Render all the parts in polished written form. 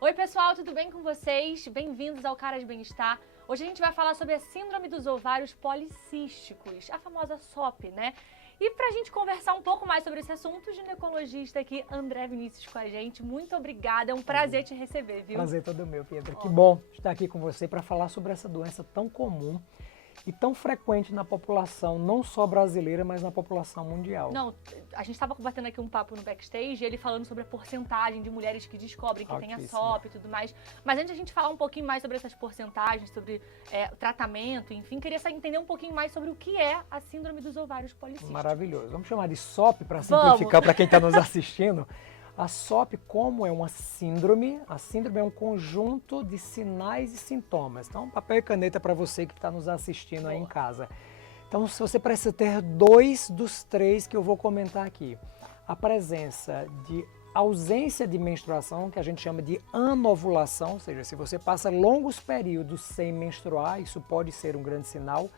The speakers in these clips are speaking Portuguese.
Oi pessoal, tudo bem com vocês? Bem-vindos ao Cara de Bem-Estar. Hoje a gente vai falar sobre a síndrome dos ovários policísticos, a famosa SOP, né? E pra gente conversar um pouco mais sobre esse assunto, o ginecologista aqui, André Vinícius, com a gente. Muito obrigada, é um prazer te receber, viu? Prazer todo meu, Pedro. Que bom estar aqui com você para falar sobre essa doença tão comum e tão frequente na população, não só brasileira, mas na população mundial. Não, a gente estava batendo aqui um papo no backstage, ele falando sobre a porcentagem de mulheres que descobrem que tem a SOP e tudo mais. Mas antes de a gente falar um pouquinho mais sobre essas porcentagens, sobre o tratamento, enfim, queria entender um pouquinho mais sobre o que é a síndrome dos ovários policísticos. Maravilhoso. Vamos chamar de SOP para simplificar para quem está nos assistindo. A SOP, como é uma síndrome, a síndrome é um conjunto de sinais e sintomas. Então, papel e caneta para você que está nos assistindo aí em casa. Então, se você precisa ter 2 dos 3 que eu vou comentar aqui. A presença de ausência de menstruação, que a gente chama de anovulação, ou seja, se você passa longos períodos sem menstruar, isso pode ser um grande sinal.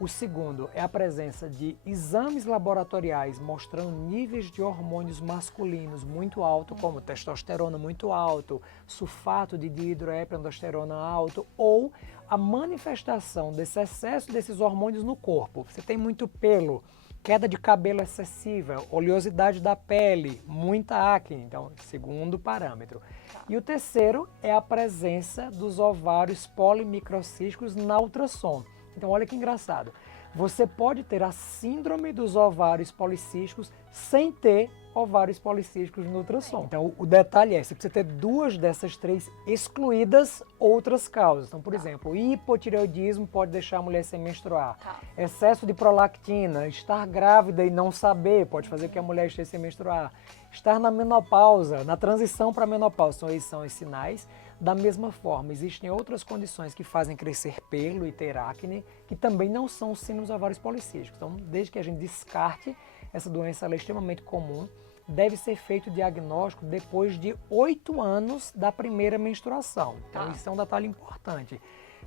O segundo é a presença de exames laboratoriais mostrando níveis de hormônios masculinos muito alto, como testosterona muito alto, sulfato de dihidroepiandrosterona alto, ou a manifestação desse excesso desses hormônios no corpo. Você tem muito pelo, queda de cabelo excessiva, oleosidade da pele, muita acne, então, segundo parâmetro. E o terceiro é a presença dos ovários polimicrocísticos na ultrassom. Então, olha que engraçado. Você pode ter a síndrome dos ovários policísticos sem ter ovários policísticos no ultrassom. Então, o detalhe é, você precisa ter 2 dessas 3 excluídas outras causas. Então, por exemplo, hipotireoidismo pode deixar a mulher sem menstruar. Excesso de prolactina, estar grávida e não saber pode fazer que a mulher esteja sem menstruar. Estar na menopausa, na transição para a menopausa, esses são os sinais. Da mesma forma, existem outras condições que fazem crescer pelo e ter acne, que também não são os síndromes ovários policísticos. Então, desde que a gente descarte, essa doença ela é extremamente comum, deve ser feito o diagnóstico depois de 8 anos da primeira menstruação. Então, isso é um detalhe importante.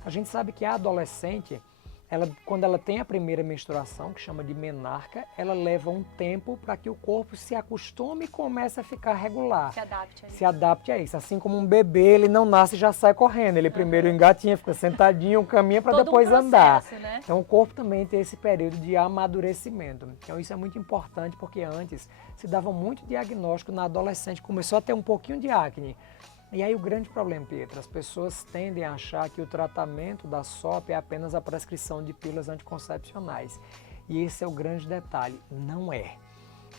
A gente sabe que a adolescente, quando ela tem a primeira menstruação, que chama de menarca, ela leva um tempo para que o corpo se acostume e comece a ficar regular. Se adapte a isso. Assim como um bebê, ele não nasce e já sai correndo. Ele primeiro engatinha, fica sentadinho, caminha para depois andar. Né? Então o corpo também tem esse período de amadurecimento. Então isso é muito importante porque antes se dava muito diagnóstico na adolescente, começou a ter um pouquinho de acne. E aí o grande problema, Pietro, as pessoas tendem a achar que o tratamento da SOP é apenas a prescrição de pílulas anticoncepcionais. E esse é o grande detalhe, não é.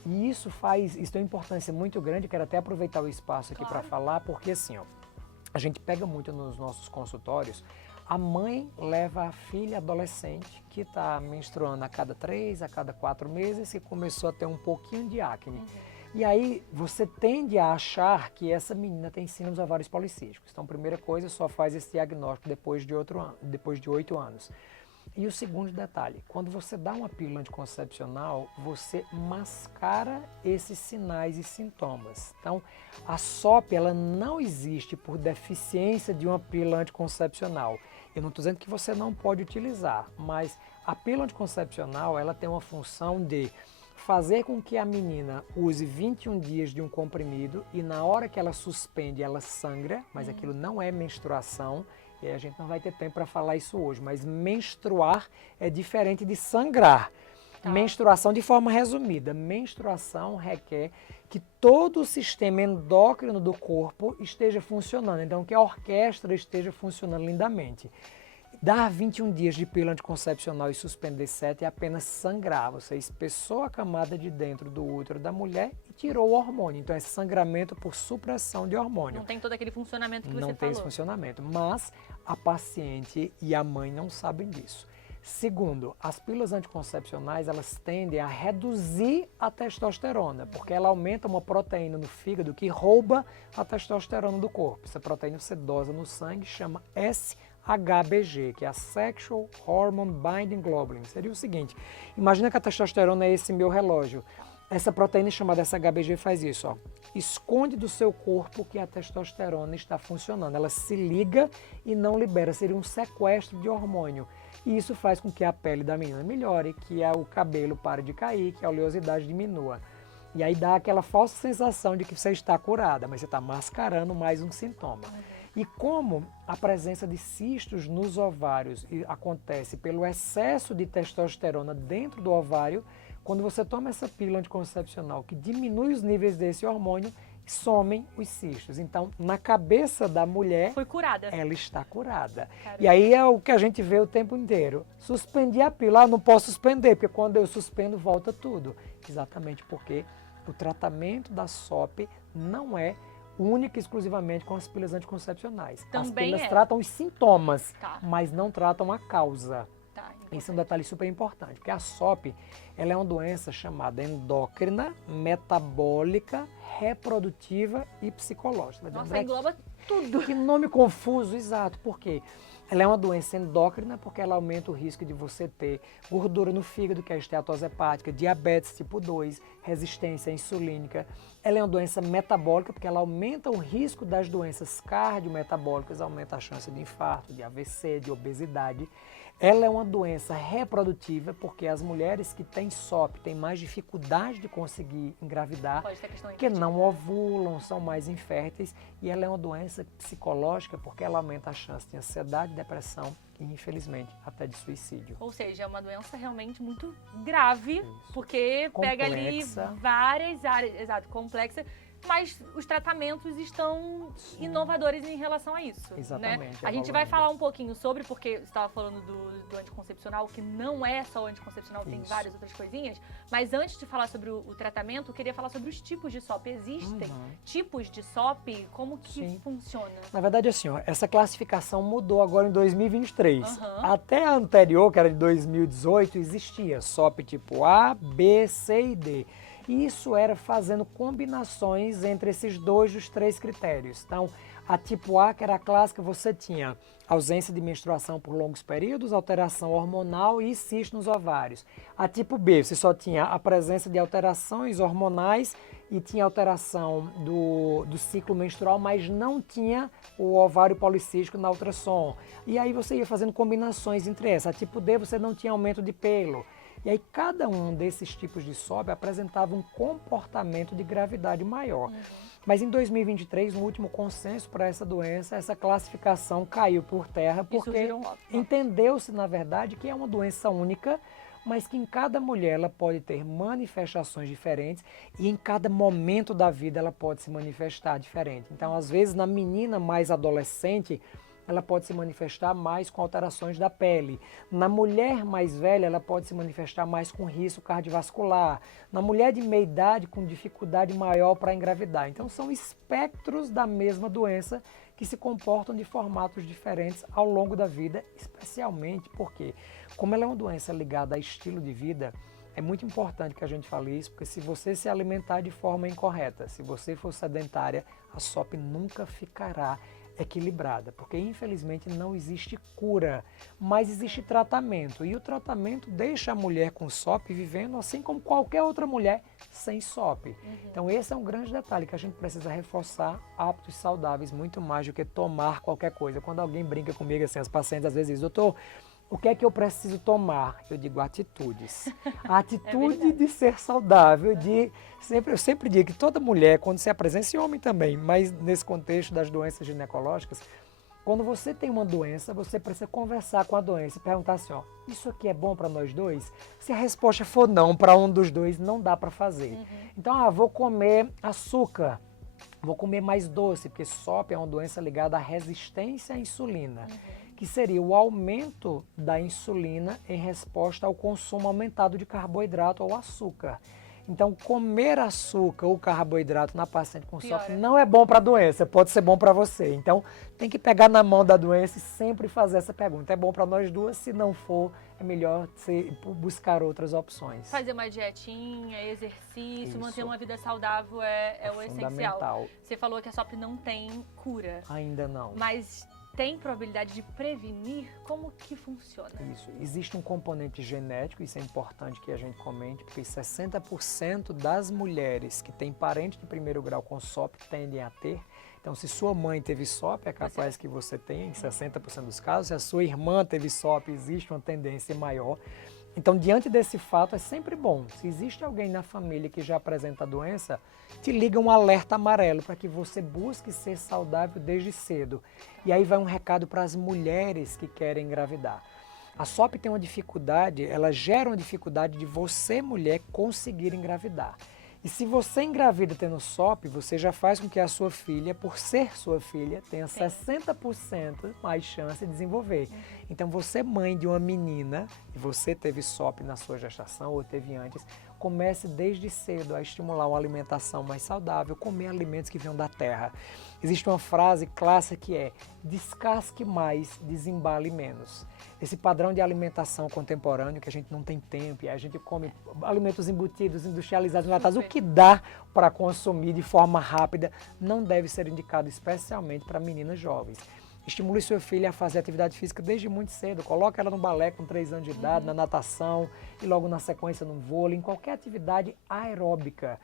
E isso tem uma importância muito grande, quero até aproveitar o espaço aqui para falar, porque assim, a gente pega muito nos nossos consultórios, a mãe leva a filha adolescente que está menstruando a cada 3, a cada 4 meses e começou a ter um pouquinho de acne. E aí você tende a achar que essa menina tem síndrome dos ovários policísticos. Então, primeira coisa, só faz esse diagnóstico depois de 8 anos. E o segundo detalhe, quando você dá uma pílula anticoncepcional, você mascara esses sinais e sintomas. Então, a SOP ela não existe por deficiência de uma pílula anticoncepcional. Eu não estou dizendo que você não pode utilizar, mas a pílula anticoncepcional ela tem uma função de fazer com que a menina use 21 dias de um comprimido e na hora que ela suspende, ela sangra, mas aquilo não é menstruação, e a gente não vai ter tempo para falar isso hoje, mas menstruar é diferente de sangrar. Menstruação, de forma resumida, menstruação requer que todo o sistema endócrino do corpo esteja funcionando, então que a orquestra esteja funcionando lindamente. Dar 21 dias de pílula anticoncepcional e suspender 7 é apenas sangrar. Você espessou a camada de dentro do útero da mulher e tirou o hormônio. Então é sangramento por supressão de hormônio. Não tem todo aquele funcionamento que você falou. Não tem esse funcionamento, mas a paciente e a mãe não sabem disso. Segundo, as pílulas anticoncepcionais elas tendem a reduzir a testosterona, porque ela aumenta uma proteína no fígado que rouba a testosterona do corpo. Essa proteína você dosa no sangue, chama SHBG, que é a Sexual Hormone Binding Globulin. Seria o seguinte, imagina que a testosterona é esse meu relógio. Essa proteína chamada SHBG faz isso, ó. Esconde do seu corpo que a testosterona está funcionando. Ela se liga e não libera, seria um sequestro de hormônio. E isso faz com que a pele da menina melhore, que o cabelo pare de cair, que a oleosidade diminua. E aí dá aquela falsa sensação de que você está curada, mas você está mascarando mais um sintoma. E como a presença de cistos nos ovários acontece pelo excesso de testosterona dentro do ovário, quando você toma essa pílula anticoncepcional que diminui os níveis desse hormônio, somem os cistos. Então, na cabeça da mulher, foi curada. Ela está curada. Caramba. E aí é o que a gente vê o tempo inteiro. Suspendi a pílula, não posso suspender, porque quando eu suspendo, volta tudo. Exatamente porque o tratamento da SOP não é única e exclusivamente com as pílulas anticoncepcionais. Também as pílulas é. tratam os sintomas, Tá. mas não tratam a causa. Tá, Esse é um detalhe super importante, porque a SOP ela é uma doença chamada endócrina, metabólica, reprodutiva e psicológica. Nossa, engloba tudo. Que nome confuso, exato. Por quê? Ela é uma doença endócrina porque ela aumenta o risco de você ter gordura no fígado, que é a esteatose hepática, diabetes tipo 2, resistência insulínica. Ela é uma doença metabólica porque ela aumenta o risco das doenças cardiometabólicas, aumenta a chance de infarto, de AVC, de obesidade. Ela é uma doença reprodutiva porque as mulheres que têm SOP têm mais dificuldade de conseguir engravidar, Pode ter questão porque não ovulam, são mais inférteis. E ela é uma doença psicológica porque ela aumenta a chance de ansiedade, depressão e, infelizmente, até de suicídio. Ou seja, é uma doença realmente muito grave, Isso. porque pega ali Complexa. várias áreas, exato, complexa, mas os tratamentos estão inovadores em relação a isso. Exatamente, Né? A gente vai falar um pouquinho sobre, porque você estava falando do anticoncepcional, que não é só o anticoncepcional, tem Isso. várias outras coisinhas. Mas antes de falar sobre o tratamento, eu queria falar sobre os tipos de SOP. Existem tipos de SOP? Como que Sim. funciona? Na verdade, assim, ó, essa classificação mudou agora em 2023. Aham. Até a anterior, que era de 2018, existia SOP tipo A, B, C e D. E isso era fazendo combinações entre esses dois dos três critérios. Então, a tipo A, que era a clássica, você tinha ausência de menstruação por longos períodos, alteração hormonal e cisto nos ovários. A tipo B, você só tinha a presença de alterações hormonais e tinha alteração do ciclo menstrual, mas não tinha o ovário policístico na ultrassom. E aí você ia fazendo combinações entre essas. A tipo D, você não tinha aumento de pelo. E aí cada um desses tipos de SOP apresentava um comportamento de gravidade maior. Mas em 2023, no último consenso para essa doença, essa classificação caiu por terra, porque surgiram outros. entendeu-se, na verdade, que é uma doença única, mas que em cada mulher ela pode ter manifestações diferentes e em cada momento da vida ela pode se manifestar diferente. Então, às vezes, na menina mais adolescente, ela pode se manifestar mais com alterações da pele. Na mulher mais velha, ela pode se manifestar mais com risco cardiovascular. Na mulher de meia idade, com dificuldade maior para engravidar. Então, são espectros da mesma doença que se comportam de formatos diferentes ao longo da vida, especialmente porque, como ela é uma doença ligada a estilo de vida, é muito importante que a gente fale isso, porque se você se alimentar de forma incorreta, se você for sedentária, a SOP nunca ficará equilibrada, porque infelizmente não existe cura, mas existe tratamento, e o tratamento deixa a mulher com SOP vivendo assim como qualquer outra mulher sem SOP. Então esse é um grande detalhe que a gente precisa reforçar: hábitos saudáveis muito mais do que tomar qualquer coisa. Quando alguém brinca comigo assim, as pacientes às vezes dizem: doutor, o que é que eu preciso tomar? Eu digo atitudes. A atitude de ser saudável, eu sempre digo que toda mulher, quando se apresenta, esse homem também, mas nesse contexto das doenças ginecológicas, quando você tem uma doença, você precisa conversar com a doença e perguntar assim, ó, isso aqui é bom para nós dois? Se a resposta for não para um dos dois, não dá para fazer. Então, vou comer açúcar, vou comer mais doce, porque SOP é uma doença ligada à resistência à insulina. Que seria o aumento da insulina em resposta ao consumo aumentado de carboidrato ou açúcar. Então, comer açúcar ou carboidrato na paciente com SOP não é bom para a doença, pode ser bom para você. Então, tem que pegar na mão da doença e sempre fazer essa pergunta. É bom para nós duas? Se não for, é melhor buscar outras opções. Fazer uma dietinha, exercício, Isso. manter uma vida saudável é o essencial. Fundamental. Você falou que a SOP não tem cura. Ainda não. Mas tem probabilidade de prevenir? Como que funciona? Isso. Existe um componente genético, isso é importante que a gente comente, porque 60% das mulheres que têm parente de primeiro grau com SOP tendem a ter, Então, se sua mãe teve SOP, é capaz que você tenha em 60% dos casos. Se a sua irmã teve SOP, existe uma tendência maior. Então, diante desse fato, é sempre bom. Se existe alguém na família que já apresenta a doença, te liga um alerta amarelo para que você busque ser saudável desde cedo. E aí vai um recado para as mulheres que querem engravidar. A SOP tem uma dificuldade, ela gera uma dificuldade de você, mulher, conseguir engravidar. E se você engravida tendo SOP, você já faz com que a sua filha, por ser sua filha, tenha 60% mais chance de desenvolver. Então, você, mãe de uma menina, e você teve SOP na sua gestação ou teve antes, comece desde cedo a estimular uma alimentação mais saudável, comer alimentos que venham da terra. Existe uma frase clássica que é: descasque mais, desembale menos. Esse padrão de alimentação contemporâneo, que a gente não tem tempo, e a gente come alimentos embutidos, industrializados, enlatados, o que dá para consumir de forma rápida, não deve ser indicado especialmente para meninas jovens. Estimule sua filha a fazer atividade física desde muito cedo. Coloque ela no balé com 3 anos de idade, na natação e logo na sequência no vôlei, em qualquer atividade aeróbica.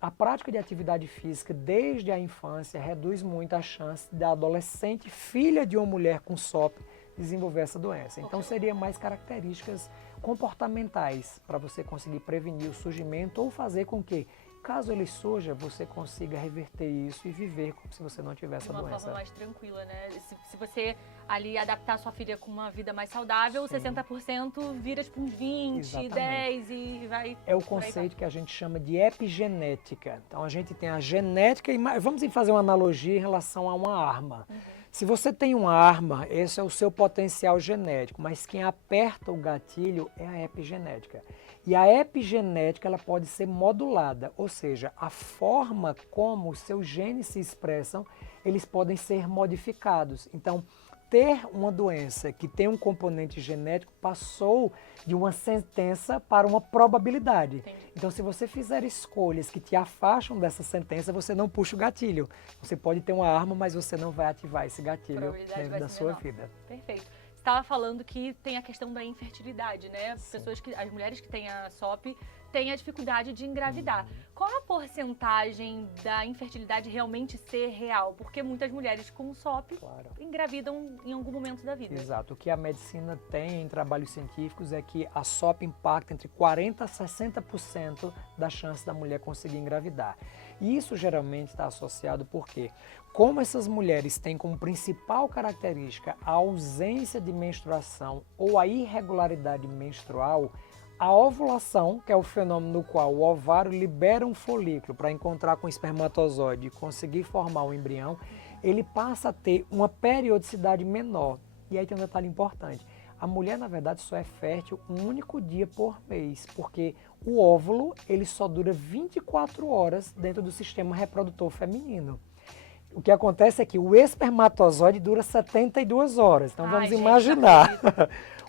A prática de atividade física desde a infância reduz muito a chance da adolescente, filha de uma mulher com SOP, desenvolver essa doença. Então, seria mais características comportamentais para você conseguir prevenir o surgimento ou fazer com que, caso ele surja, você consiga reverter isso e viver como se você não tivesse a doença. De uma forma mais tranquila, né? Se você ali adaptar sua filha com uma vida mais saudável, sim, 60% vira tipo uns 20, exatamente, 10 e vai... É o conceito que a gente chama de epigenética. Então, a gente tem a genética e vamos fazer uma analogia em relação a uma arma. Se você tem uma arma, esse é o seu potencial genético, mas quem aperta o gatilho é a epigenética. E a epigenética ela pode ser modulada, ou seja, a forma como os seus genes se expressam, eles podem ser modificados. Então, ter uma doença que tem um componente genético passou de uma sentença para uma probabilidade. Entendi. Então, se você fizer escolhas que te afastam dessa sentença, você não puxa o gatilho. Você pode ter uma arma, mas você não vai ativar esse gatilho dentro da sua vida. Perfeito. Você estava falando que tem a questão da infertilidade, né? As mulheres que têm a SOP têm a dificuldade de engravidar. Qual a porcentagem da infertilidade realmente ser real? Porque muitas mulheres com SOP engravidam em algum momento da vida. Exato. O que a medicina tem em trabalhos científicos é que a SOP impacta entre 40% a 60% da chance da mulher conseguir engravidar. E isso geralmente está associado porque, como essas mulheres têm como principal característica a ausência de menstruação ou a irregularidade menstrual, a ovulação, que é o fenômeno no qual o ovário libera um folículo para encontrar com o espermatozoide e conseguir formar um embrião, ele passa a ter uma periodicidade menor. E aí tem um detalhe importante. A mulher, na verdade, só é fértil um único dia por mês, porque o óvulo ele só dura 24 horas dentro do sistema reprodutor feminino. O que acontece é que o espermatozoide dura 72 horas. Então vamos imaginar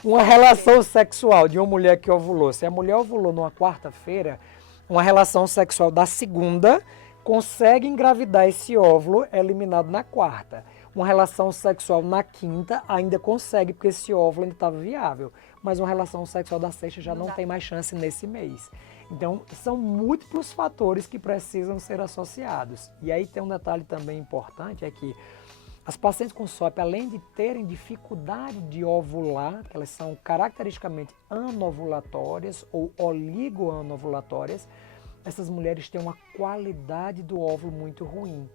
uma relação sexual de uma mulher que ovulou. Se a mulher ovulou numa quarta-feira, uma relação sexual da segunda consegue engravidar esse óvulo eliminado na quarta. Uma relação sexual na quinta ainda consegue, porque esse óvulo ainda estava viável. Mas uma relação sexual da sexta já não tem mais chance nesse mês. Então, são múltiplos fatores que precisam ser associados. E aí tem um detalhe também importante, é que as pacientes com SOP, além de terem dificuldade de ovular, que elas são caracteristicamente anovulatórias ou oligoanovulatórias, essas mulheres têm uma qualidade do óvulo muito ruim.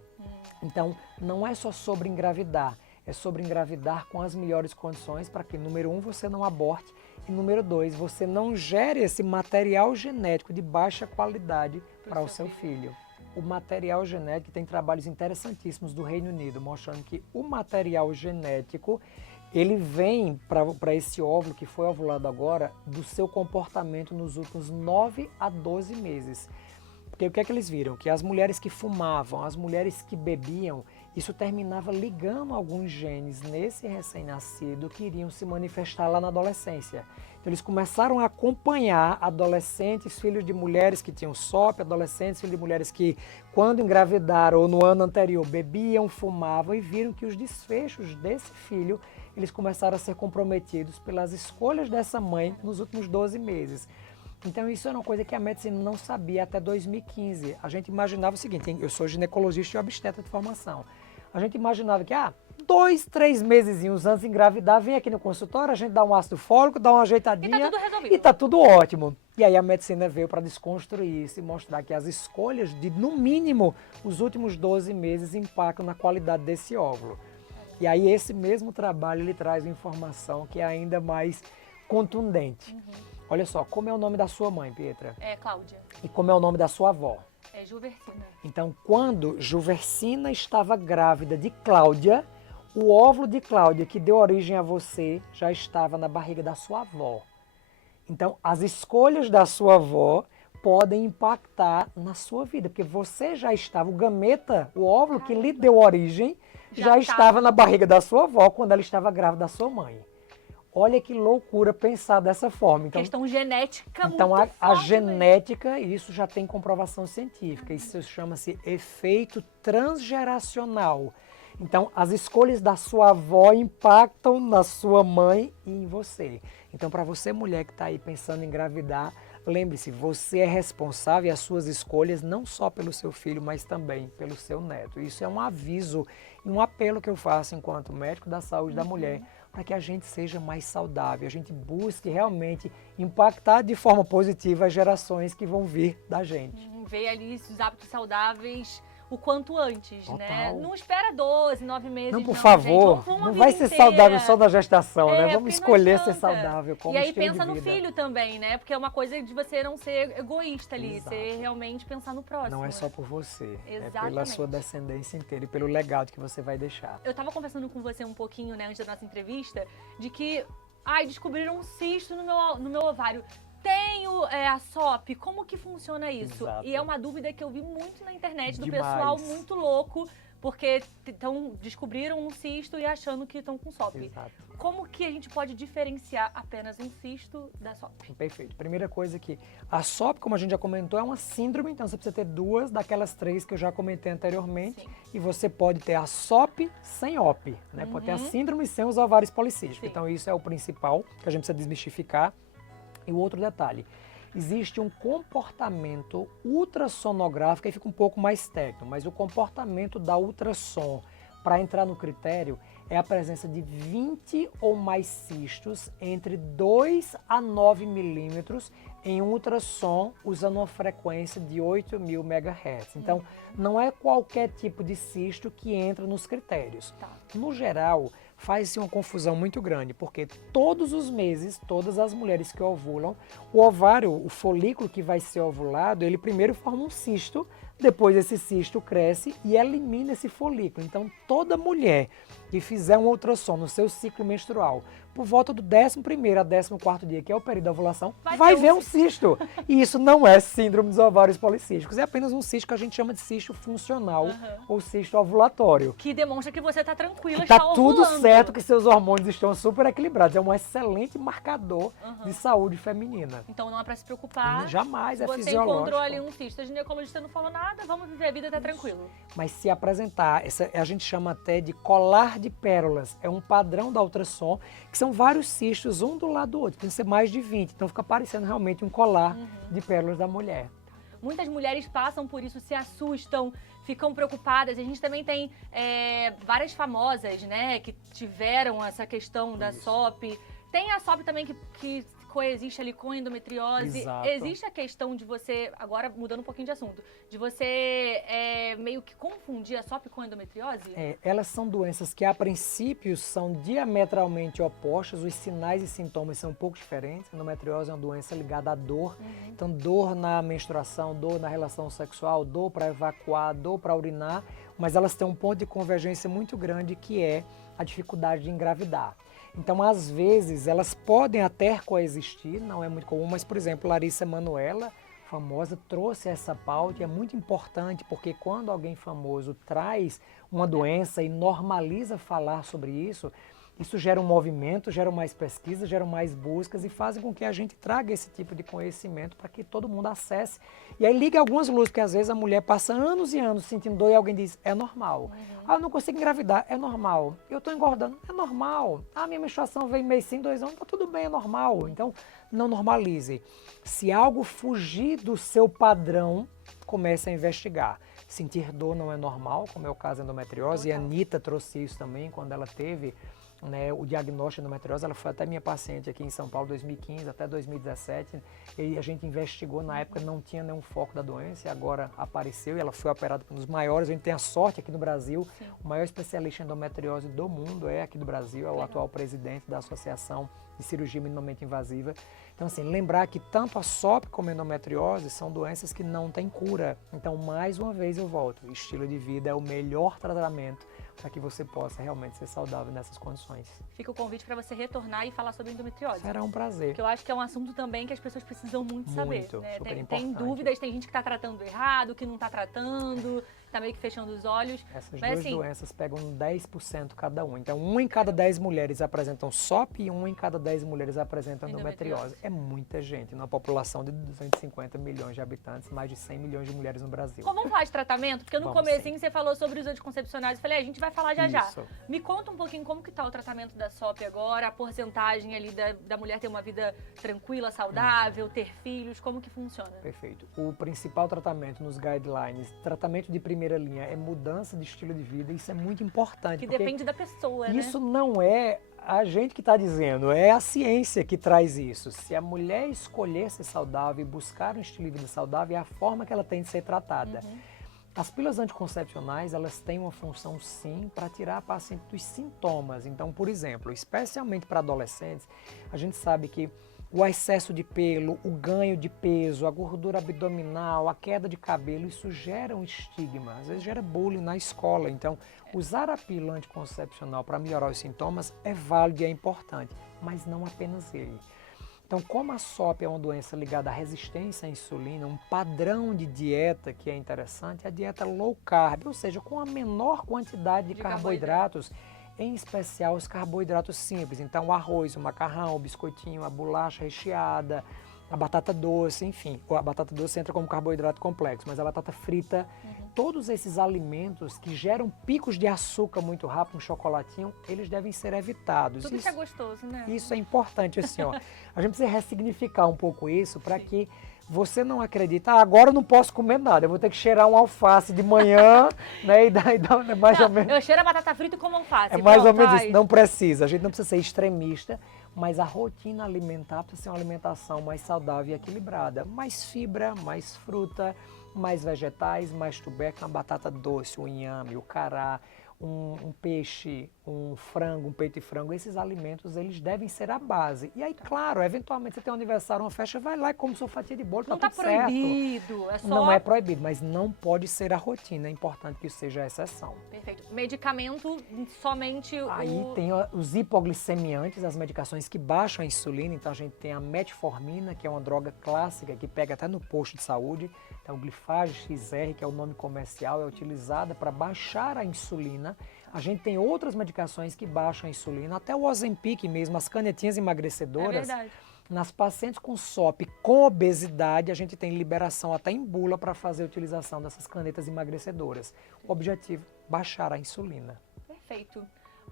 Então, não é só sobre engravidar, é sobre engravidar com as melhores condições para que, número 1, você não aborte e, número 2, você não gere esse material genético de baixa qualidade para o seu filho. O material genético tem trabalhos interessantíssimos do Reino Unido, mostrando que o material genético, ele vem para esse óvulo que foi ovulado agora, do seu comportamento nos últimos 9 a 12 meses. Porque o que é que eles viram? Que as mulheres que fumavam, as mulheres que bebiam, isso terminava ligando alguns genes nesse recém-nascido que iriam se manifestar lá na adolescência. Então eles começaram a acompanhar adolescentes, filhos de mulheres que tinham SOP, adolescentes, filhos de mulheres que, quando engravidaram ou no ano anterior, bebiam, fumavam e viram que os desfechos desse filho, eles começaram a ser comprometidos pelas escolhas dessa mãe nos últimos 12 meses. Então isso era uma coisa que a medicina não sabia até 2015. A gente imaginava o seguinte, eu sou ginecologista e obstetra de formação. a gente imaginava que, 2, 3 mesezinhos antes de engravidar, vem aqui no consultório, a gente dá um ácido fólico, dá uma ajeitadinha E tá tudo resolvido. e tá tudo ótimo. E aí a medicina veio para desconstruir isso e mostrar que as escolhas de, no mínimo, os últimos 12 meses impactam na qualidade desse óvulo. E aí esse mesmo trabalho, ele traz informação que é ainda mais contundente. Olha só, como é o nome da sua mãe, Pietra? É, Cláudia. E como é o nome da sua avó? É Juversina. Então, quando Juversina estava grávida de Cláudia, o óvulo de Cláudia, que deu origem a você, já estava na barriga da sua avó. Então, as escolhas da sua avó podem impactar na sua vida, porque você já estava, o gameta, o óvulo que lhe deu origem, já estava na barriga da sua avó quando ela estava grávida da sua mãe. Olha que loucura pensar dessa forma. Então, questão genética então muito a forte genética, isso já tem comprovação científica. Isso chama-se efeito transgeracional. Então, as escolhas da sua avó impactam na sua mãe e em você. Então, para você, mulher que está aí pensando em engravidar, lembre-se, você é responsável e as suas escolhas não só pelo seu filho, mas também pelo seu neto. Isso é um aviso e um apelo que eu faço enquanto médico da saúde da mulher, para que a gente seja mais saudável, a gente busque realmente impactar de forma positiva as gerações que vão vir da gente. Ver ali os hábitos saudáveis o quanto antes, Total. né? Não espera 12, 9 meses, Não, por gente. favor, Vamos não a vai vida ser inteira. saudável só na gestação, né? Porque Vamos não escolher ser adianta. saudável como E aí estilo pensa de no vida. filho também, né? Porque é uma coisa de você não ser egoísta ali, Exato. ser realmente pensar no próximo. Não é só por você, é pela Exatamente. sua descendência inteira e pelo legado que você vai deixar. Eu tava conversando com você um pouquinho, né, antes da nossa entrevista, de que, descobriram um cisto no meu ovário. Tenho a SOP, como que funciona isso? Exato. E é uma dúvida que eu vi muito na internet do Demais. pessoal muito louco, porque descobriram um cisto e achando que estão com SOP. Exato. Como que a gente pode diferenciar apenas um cisto da SOP? Perfeito. Primeira coisa que a SOP, como a gente já comentou, é uma síndrome, então você precisa ter 2 daquelas 3 que eu já comentei anteriormente. Sim. E você pode ter a SOP sem OP, né? Pode ter a síndrome sem os ovários policísticos. Sim. Então isso é o principal que a gente precisa desmistificar. E o outro detalhe, existe um comportamento ultrassonográfico, aí fica um pouco mais técnico, mas o comportamento da ultrassom para entrar no critério é a presença de 20 ou mais cistos entre 2 a 9 milímetros em um ultrassom usando uma frequência de 8.000 MHz. Então, não é qualquer tipo de cisto que entra nos critérios. Tá. No geral, faz-se uma confusão muito grande, porque todos os meses, todas as mulheres que ovulam, o ovário, o folículo que vai ser ovulado, ele primeiro forma um cisto, depois esse cisto cresce e elimina esse folículo. Então, toda mulher que fizer um ultrassom no seu ciclo menstrual, por volta do 11º a 14º dia, que é o período da ovulação, vai ver um cisto. E isso não é síndrome dos ovários policísticos, é apenas um cisto que a gente chama de cisto funcional ou cisto ovulatório. Que demonstra que você tá tranquila, Tá está tudo ovulando. certo, que seus hormônios estão super equilibrados. É um excelente marcador de saúde feminina. Então não é pra se preocupar. Jamais é Você fisiológico. encontrou ali um cisto, a ginecologista não falou nada, vamos viver a vida, tá tranquilo. Mas se apresentar, a gente chama até de colar de pérolas. É um padrão da ultrassom, que são vários cistos, um do lado do outro. Tem que ser mais de 20. Então fica parecendo realmente um colar de pérolas da mulher. Muitas mulheres passam por isso, se assustam, ficam preocupadas. A gente também tem várias famosas, né, que tiveram essa questão da SOP. Tem a SOP também que coexiste ali com a endometriose. Exato. Existe a questão de você, agora mudando um pouquinho de assunto, de você meio que confundir a SOP com a endometriose? Elas são doenças que a princípio são diametralmente opostas, os sinais e sintomas são um pouco diferentes. A endometriose é uma doença ligada à dor, então dor na menstruação, dor na relação sexual, dor para evacuar, dor para urinar, mas elas têm um ponto de convergência muito grande que é a dificuldade de engravidar. Então, às vezes, elas podem até coexistir, não é muito comum, mas, por exemplo, Larissa Manoela, famosa, trouxe essa pauta e é muito importante porque quando alguém famoso traz uma doença e normaliza falar sobre isso, isso gera um movimento, gera mais pesquisa, gera mais buscas e fazem com que a gente traga esse tipo de conhecimento para que todo mundo acesse. E aí liga algumas luzes, porque às vezes a mulher passa anos e anos sentindo dor e alguém diz, é normal. Ah, eu não consigo engravidar, é normal. Eu estou engordando, é normal. Ah, minha menstruação vem mês sim, 2 anos, tá tudo bem, é normal. Então, não normalize. Se algo fugir do seu padrão, comece a investigar. Sentir dor não é normal, como é o caso da endometriose, e a Anitta trouxe isso também quando ela teve, né, o diagnóstico de endometriose. Ela foi até minha paciente aqui em São Paulo 2015 até 2017 e a gente investigou, na época não tinha nenhum foco da doença e agora apareceu e ela foi operada por um dos maiores. A gente tem a sorte aqui no Brasil, sim, o maior especialista em endometriose do mundo é aqui do Brasil, é o atual presidente da Associação de Cirurgia Minimamente Invasiva. Então, assim, lembrar que tanto a SOP como a endometriose são doenças que não têm cura. Então, mais uma vez eu volto, o estilo de vida é o melhor tratamento para que você possa realmente ser saudável nessas condições. Fica o convite para você retornar e falar sobre endometriose. Será um prazer. Porque eu acho que é um assunto também que as pessoas precisam muito saber. Né? Super importante. Tem dúvidas, tem gente que está tratando errado, que não está tratando, está meio que fechando os olhos. Essas duas doenças pegam 10% cada um. Então, 1 em cada 10 mulheres apresentam SOP e 1 em cada 10 mulheres apresentam endometriose. É muita gente, numa população de 250 milhões de habitantes, mais de 100 milhões de mulheres no Brasil. Vamos falar de tratamento? Porque no comecinho você falou sobre os anticoncepcionais. Eu falei, a gente vai falar já já. Me conta um pouquinho como que tá o tratamento da SOP agora, a porcentagem ali da mulher ter uma vida tranquila, saudável, ter filhos, como que funciona? Perfeito. O principal tratamento nos guidelines, tratamento de primeira linha, é mudança de estilo de vida. Isso é muito importante. Que depende da pessoa, né? Isso não é a gente que está dizendo, é a ciência que traz isso. Se a mulher escolher ser saudável e buscar um estilo de vida saudável, é a forma que ela tem de ser tratada. As pílulas anticoncepcionais, elas têm uma função sim para tirar a paciente dos sintomas. Então, por exemplo, especialmente para adolescentes, a gente sabe que o excesso de pelo, o ganho de peso, a gordura abdominal, a queda de cabelo, isso gera um estigma, às vezes gera bullying na escola. Então, usar a pílula anticoncepcional para melhorar os sintomas é válido e é importante, mas não apenas ele. Então, como a SOP é uma doença ligada à resistência à insulina, um padrão de dieta que é interessante é a dieta low carb, ou seja, com a menor quantidade de carboidratos, em especial os carboidratos simples. Então, o arroz, o macarrão, o biscoitinho, a bolacha recheada, a batata doce, enfim. A batata doce entra como carboidrato complexo, mas a batata frita, todos esses alimentos que geram picos de açúcar muito rápido, um chocolatinho, eles devem ser evitados. Tudo isso é gostoso, né? Isso é importante, assim, ó. A gente precisa ressignificar um pouco isso para que você não acredita, agora eu não posso comer nada, eu vou ter que cheirar um alface de manhã, né, e dar mais ou menos... Eu cheiro a batata frita e como alface. É mais ou menos isso, não precisa, a gente não precisa ser extremista, mas a rotina alimentar precisa ser uma alimentação mais saudável e equilibrada. Mais fibra, mais fruta, mais vegetais, mais tubérculo, uma batata doce, o inhame, o cará, um peixe, um frango, um peito de frango, esses alimentos, eles devem ser a base. E aí, claro, eventualmente você tem um aniversário, uma festa, vai lá e come sua fatia de bolo, não tá tudo certo. Proibido, é só... Não é proibido, mas não pode ser a rotina, é importante que isso seja a exceção. Perfeito. Medicamento, somente Aí tem os hipoglicemiantes, as medicações que baixam a insulina, então a gente tem a metformina, que é uma droga clássica, que pega até no posto de saúde, então o Glifage XR, que é o nome comercial, é utilizada para baixar a insulina. A gente tem outras medicações que baixam a insulina, até o Ozempic mesmo, as canetinhas emagrecedoras. É verdade. Nas pacientes com SOP com obesidade, a gente tem liberação até em bula para fazer a utilização dessas canetas emagrecedoras. O objetivo, baixar a insulina. Perfeito.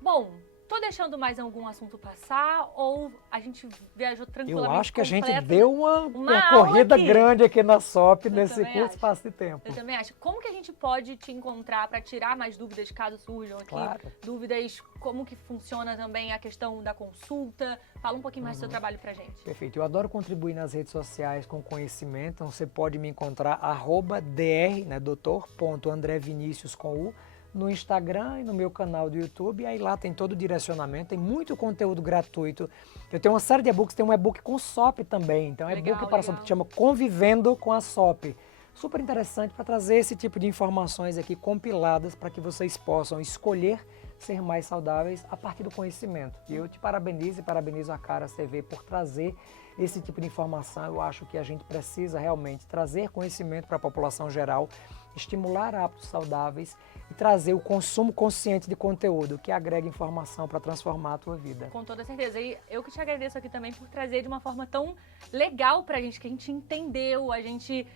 Bom, tô deixando mais algum assunto passar ou a gente viajou tranquilamente? Eu acho que a gente deu uma aula corrida aqui. grande aqui na SOP Eu nesse também curto acho. espaço de tempo. Eu também acho. Como que a gente pode te encontrar para tirar mais dúvidas caso surjam aqui? Claro. Dúvidas, como que funciona também a questão da consulta? Fala um pouquinho mais do seu trabalho pra gente. Perfeito. Eu adoro contribuir nas redes sociais com conhecimento. Então você pode me encontrar @dr, né, doutor.andrevinicius com U, no Instagram e no meu canal do YouTube. E aí lá tem todo o direcionamento, tem muito conteúdo gratuito. Eu tenho uma série de e-books, tem um e-book com SOP também. Então e-book para SOP, que chama Convivendo com a SOP. Super interessante para trazer esse tipo de informações aqui compiladas para que vocês possam escolher ser mais saudáveis a partir do conhecimento. E eu te parabenizo e parabenizo a Caras TV por trazer esse tipo de informação. Eu acho que a gente precisa realmente trazer conhecimento para a população geral, estimular hábitos saudáveis e trazer o consumo consciente de conteúdo que agrega informação para transformar a tua vida. Com toda certeza. E eu que te agradeço aqui também por trazer de uma forma tão legal pra gente, que a gente entendeu, a gente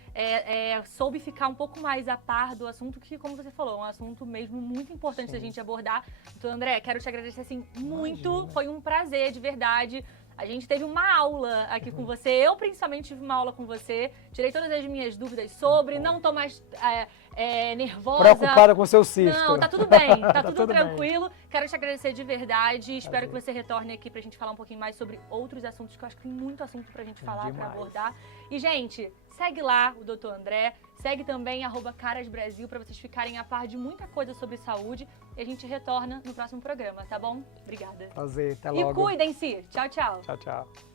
soube ficar um pouco mais a par do assunto, que, como você falou, é um assunto mesmo muito importante da gente abordar. Então, André, quero te agradecer assim muito. Imagina. Foi um prazer, de verdade. A gente teve uma aula aqui com você, eu principalmente tive uma aula com você, tirei todas as minhas dúvidas sobre, não tô mais nervosa. Preocupada com o seu cisto. Não, tá tudo bem, tá tudo tudo tranquilo. Quero te agradecer de verdade, espero que você retorne aqui pra gente falar um pouquinho mais sobre outros assuntos, que eu acho que tem muito assunto pra gente falar, pra abordar. E, gente, segue lá o Dr. André, segue também @carasbrasil pra vocês ficarem a par de muita coisa sobre saúde e a gente retorna no próximo programa, tá bom? Obrigada. Prazer, até logo. E cuidem-se. Tchau, tchau. Tchau, tchau.